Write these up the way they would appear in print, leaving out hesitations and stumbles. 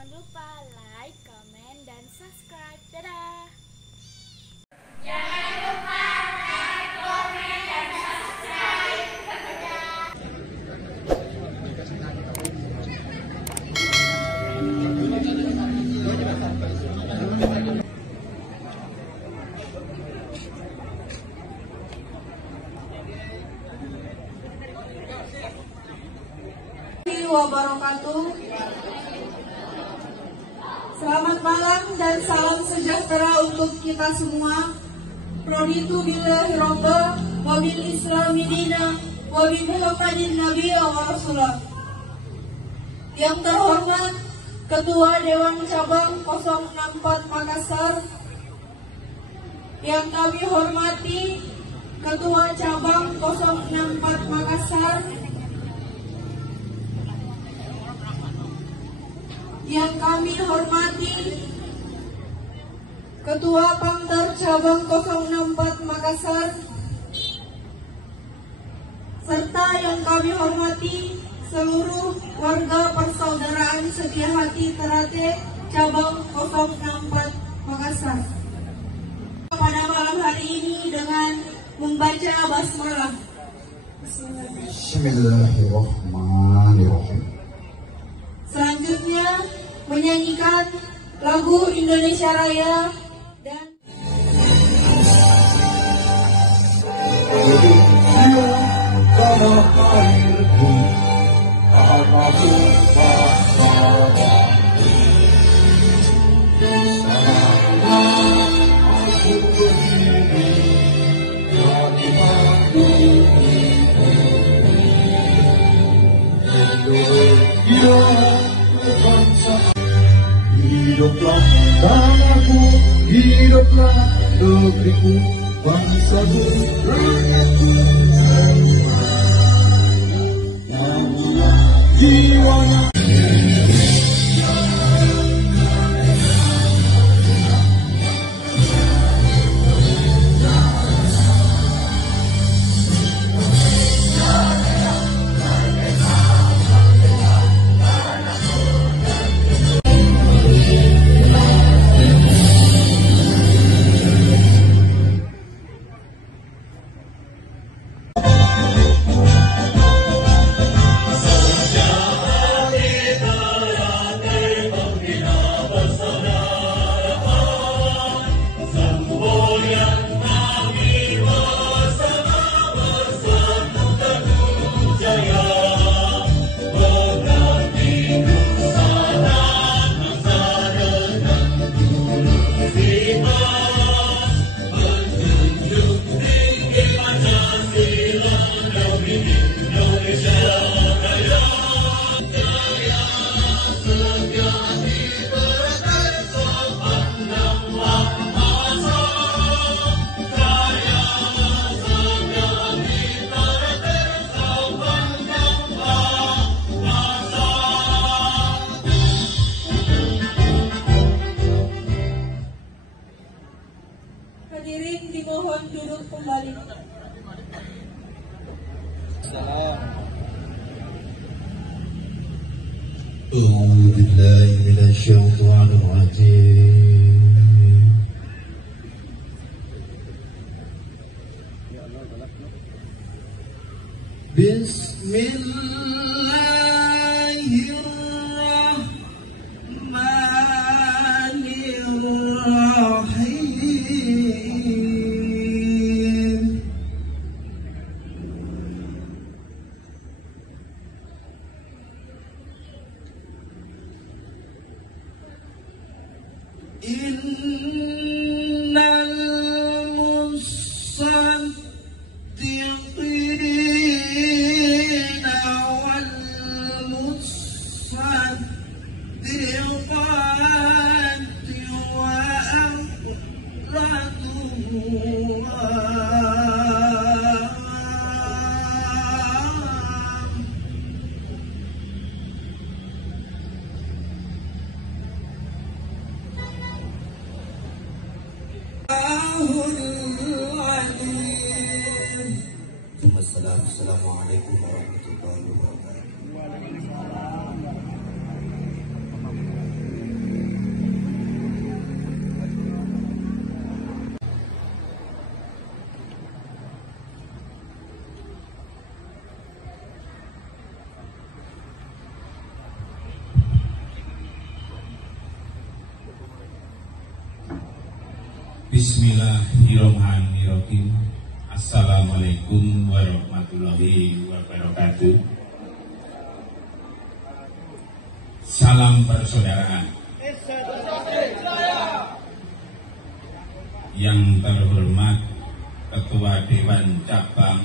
Jangan lupa like, komen, dan subscribe. Dadah! Jangan lupa like, komen, dan subscribe. Wabarakatuh. Selamat malam dan salam sejahtera untuk kita semua. Raditu billahi robba wa bil islami dina wa bi Muhammadin nabiyya wa rasulah. Yang terhormat Ketua Dewan Cabang 064 Makassar, yang kami hormati Ketua Cabang 064 Makassar, yang kami hormati Ketua Pamdar Cabang 064 Makassar, serta yang kami hormati seluruh warga persaudaraan setia hati Terate Cabang 064 Makassar. Pada malam hari ini dengan membaca basmalah. Bismillahirrahmanirrahim. Selanjutnya menyanyikan lagu Indonesia Raya dan hiduplah tanahku, hiduplah negeriku, bangsaku, rakyatku, namunlah jiwanya. hadirin dimohon duduk kembali. أعوذ بالله من الشيطان الرجيم. بسم الله الرحمن الرحيم. إن المصدقين والمصدقات Assalamualaikum warahmatullahi wabarakatuh. Bismillahirrahmanirrahim. Assalamualaikum warahmatullahi wabarakatuh. Salam persaudaraan. Yang terhormat Ketua Dewan Cabang,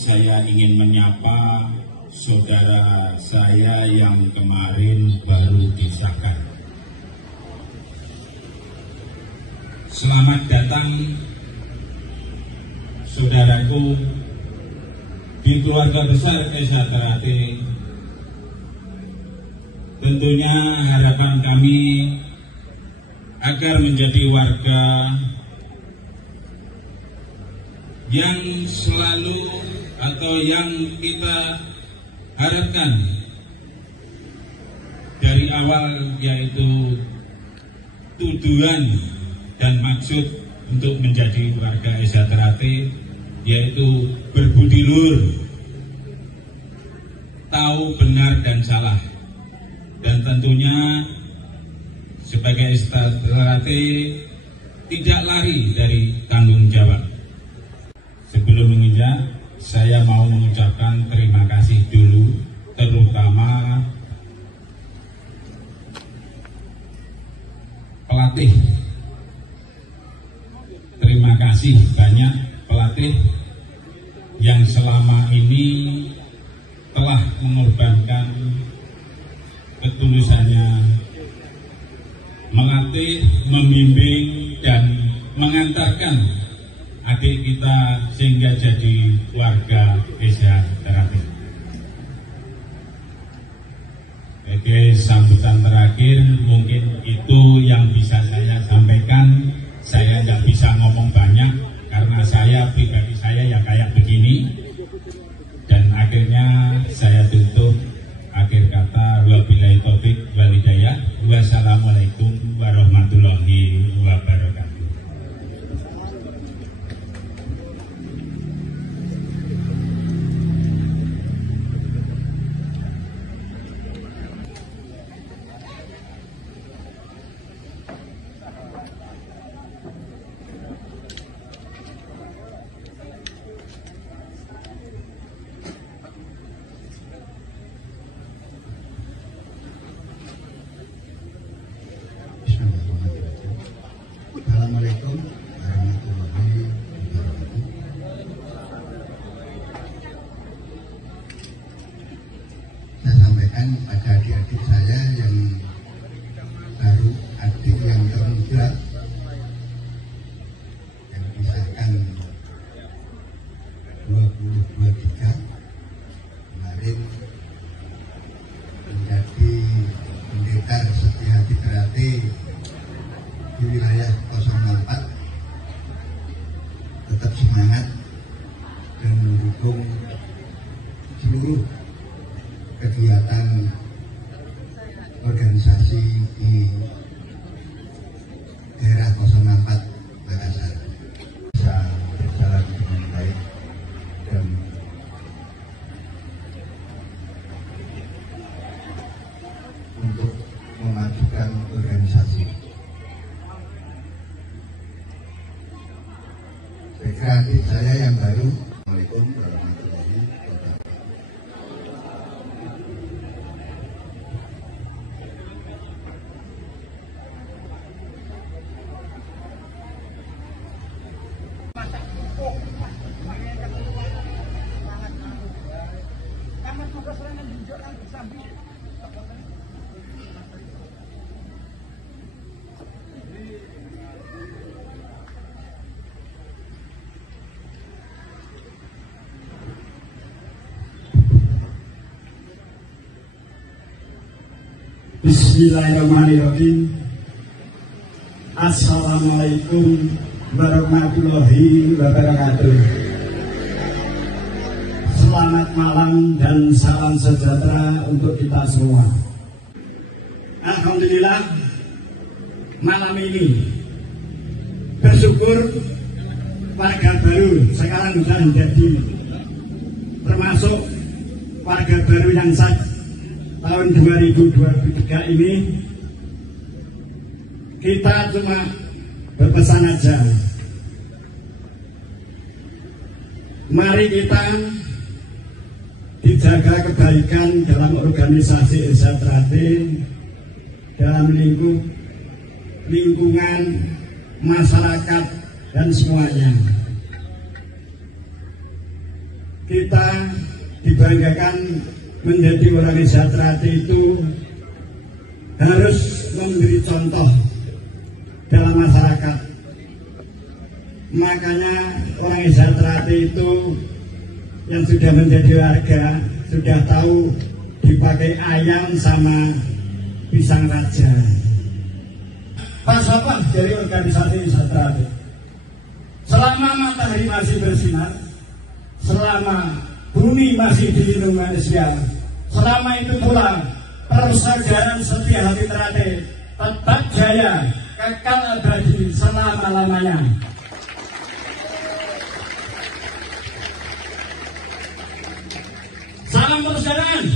saya ingin menyapa saudara saya yang kemarin baru disahkan. Selamat datang saudaraku di keluarga besar Esaterate. Tentunya harapan kami agar menjadi warga yang selalu atau yang kita harapkan dari awal, yaitu tujuan dan maksud untuk menjadi warga Esaterate, yaitu berbudi luhur, tahu benar dan salah, dan tentunya sebagai Esaterate tidak lari dari tanggung jawab. Sebelum menginjak, saya mau mengucapkan terima kasih dulu, terutama pelatih. Terima kasih banyak pelatih yang selama ini telah mengorbankan ketulusannya, melatih, membimbing, dan mengantarkan adik kita sehingga jadi warga Esaterate. Oke, sambutan terakhir mungkin itu yang bisa saya sampaikan. Saya nggak bisa ngomong banyak karena saya pribadi saya ya kayak begini. Dan akhirnya saya tutup akhir kata, wabillahi taufik wal hidayah. Wassalamualaikum warahmatullahi wabarakatuh. Assalamualaikum warahmatullahi wabarakatuh. Saya sampaikan pada adik-adik saya yang baru, adik yang termuda yang disahkan 2023 kemarin menjadi pendeta setia hati Terate di wilayah 04, tetap semangat dan mendukung seluruh kegiatan organisasi di daerah 04 Makassar bisa berjalan dengan baik dan untuk memajukan organisasi. Adik saya yang baru, Assalamualaikum warahmatullahi wabarakatuh. Bismillahirrahmanirrahim. Assalamualaikum warahmatullahi wabarakatuh. Selamat malam dan salam sejahtera untuk kita semua. Alhamdulillah, malam ini bersyukur warga baru sekarang sudah menjadi termasuk warga baru yang sah tahun 2023 ini. Kita cuma berpesan aja. Mari kita dijaga kebaikan dalam organisasi Esatrate, dalam lingkungan masyarakat dan semuanya. Kita dibanggakan menjadi orang Esatrate itu harus memberi contoh dalam masyarakat. Makanya orang Esatrate itu yang sudah menjadi warga sudah tahu dipakai ayam sama pisang raja. Falsafah dari organisasi Esatrate, selama matahari masih bersinar, selama bumi masih dilindungi manusia, selama itu pula persaudaraan setia hati Trate tetap jaya, kekal abadi selama-lamanya. Salam persaudaraan.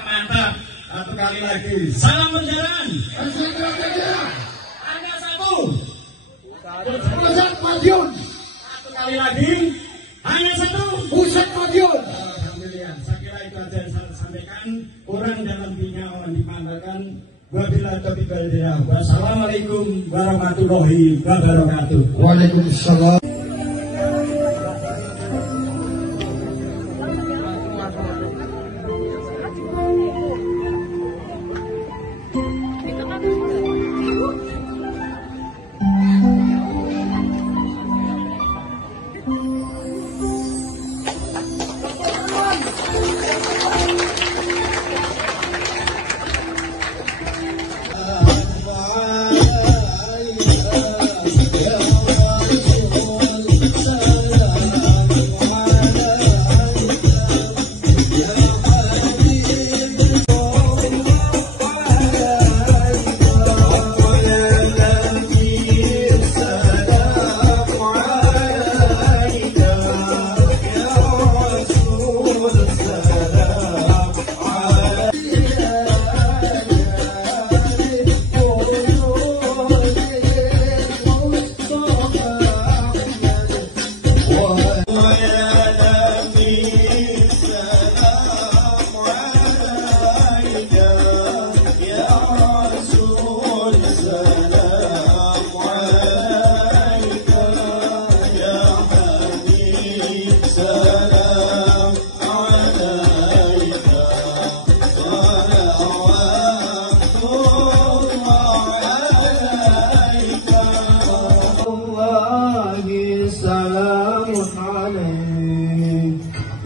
Mantap. Satu kali lagi. Salam persaudaraan. Hanya satu. Pusat Madiun. Satu kali lagi. Hanya satu. Pusat Madiun. Alhamdulillah. Saya kira itu aja yang saya sampaikan. Orang dalam dunia orang dipandangkan. Wabillahi taufiq wal hidayah. Wassalamualaikum warahmatullahi wabarakatuh. Waalaikumsalam.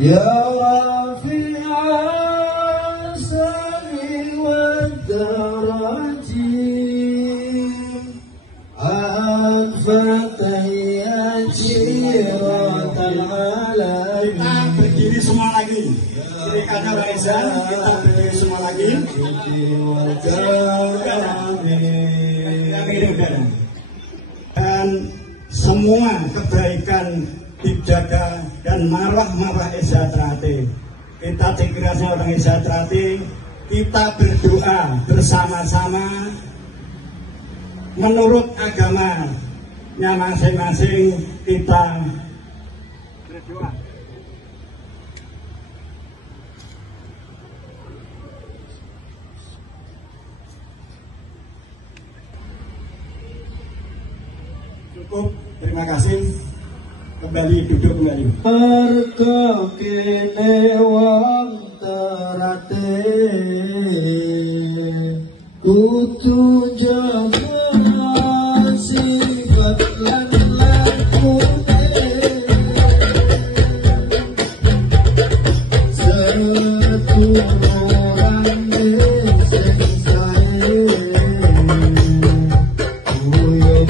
Ya Rafi'a sami wa daraji Anfataya jiratal alamin. Kita berdiri semua lagi. Kiri kanan Reza, kita berdiri semua lagi. Dan semua kebaikan dijaga dan marwah Esatrate. Kita integrasi orang Esatrate, kita berdoa bersama-sama menurut agamanya masing-masing. Kita berdoa. Cukup, terima kasih. Kembali duduk kembali. Harga kene wong Trate kudu jaga sifat lan lakune satu orang sing sae uyuh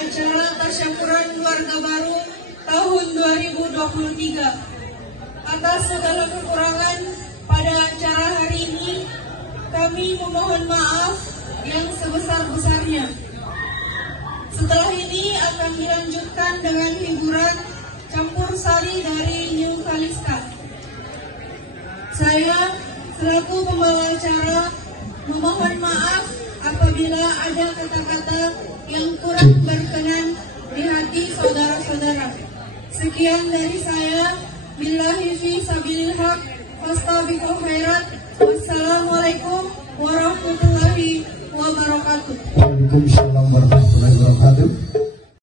Acara Tasyakuran Keluarga Baru tahun 2023. Atas segala kekurangan pada acara hari ini, kami memohon maaf yang sebesar-besarnya. Setelah ini akan dilanjutkan dengan hiburan campur sari dari New Kaliska. Saya selaku pembawa acara memohon maaf apabila ada kata-kata yang kurang berkenan di hati saudara-saudara. Sekian dari saya. Billahi fi sabilil haq. Fastabiqul khairat. Wassalamualaikum warahmatullahi wabarakatuh. Waalaikumsalam warahmatullahi wabarakatuh.